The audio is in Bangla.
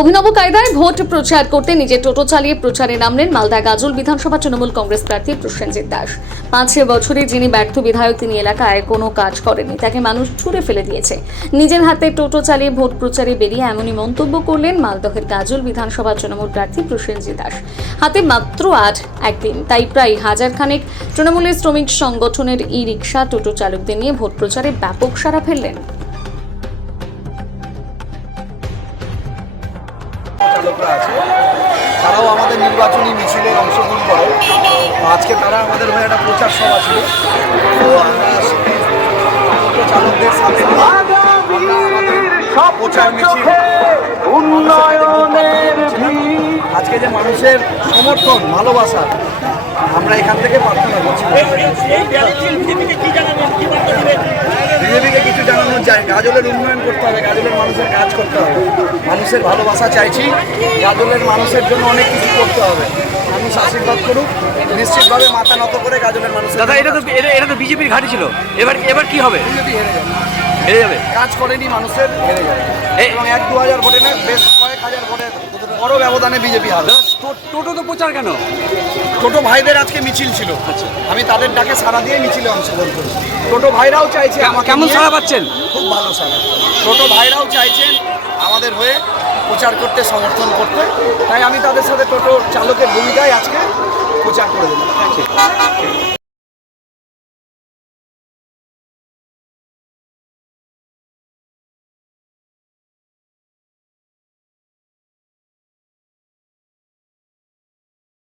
অভিনব কায়দায় ভোট প্রচার করতে নিজের টোটো চালিয়ে প্রচারে নামলেন মালদা গাজল বিধানসভা তৃণমূল কংগ্রেস প্রার্থী প্রসেনজিৎ দাস। 5 বছরে যিনি ব্যর্থ বিধায়ক, তিনি এলাকায় কোনো কাজ করেননি, তাকে মানুষ ছুঁড়ে ফেলে দিয়েছে। নিজের হাতে টোটো চালিয়ে ভোট প্রচারে বেরিয়ে এমনই মন্তব্য করলেন মালদহের গাজল বিধানসভা তৃণমূল প্রার্থী প্রসেনজিৎ দাস। হাতে মাত্র একদিন, তাই প্রায় 1000 খানেক তৃণমূলের শ্রমিক সংগঠনের ই-রিকশা টোটো চালকদের নিয়ে ভোট প্রচারে ব্যাপক সাড়া ফেললেন। চালকরা আছে, তারাও আমাদের নির্বাচনী মিছিলে অংশগ্রহণ করে। আজকে তারা আমাদের হয়ে একটা প্রচার সভা ছিল, তো আমরা টোটো চালকদের সাথে প্রচার মিছিল আজকে যে মানুষের সমর্থন, ভালোবাসা, আমরা এখান থেকে প্রার্থনা করছি। বিজেপিকে কিছু জানানো যায়, গাজলের উন্নয়ন করতে হবে, গাজলের মানুষের কাজ করতে হবে, মানুষের ভালোবাসা চাইছি, গাজলের মানুষের জন্য অনেক কিছু করতে হবে। মানুষ আশীর্বাদ করুক, নিশ্চিতভাবে মাথা নত করে গাজলের মানুষ। দাদা, এটা তো বিজেপির ঘাঁটি ছিল, এবার কি হবে? বিজেপি হেরে যাবে। কাজ করেনি মানুষের, হেরে যাবে। এবং 1-2 হাজার ভোটে না, বেশ কয়েক হাজার ভোটের বড় ব্যবধানে বিজেপি হারবে। টোটো তো প্রচার কেন? টোটো ভাইদের আজকে মিছিল ছিল, আমি তাদের ডাকে সাড়া দিয়ে মিছিলে অংশগ্রহণ করি। টোটো ভাইরাও চাইছে কেমন সাড়া পাচ্ছেন? খুব ভালো সাড়া। টোটো ভাইরাও চাইছেন আমাদের হয়ে প্রচার করতে, সমর্থন করতে, তাই আমি তাদের সাথে টোটো চালকের ভূমিকায় আজকে প্রচার করে দিলাম।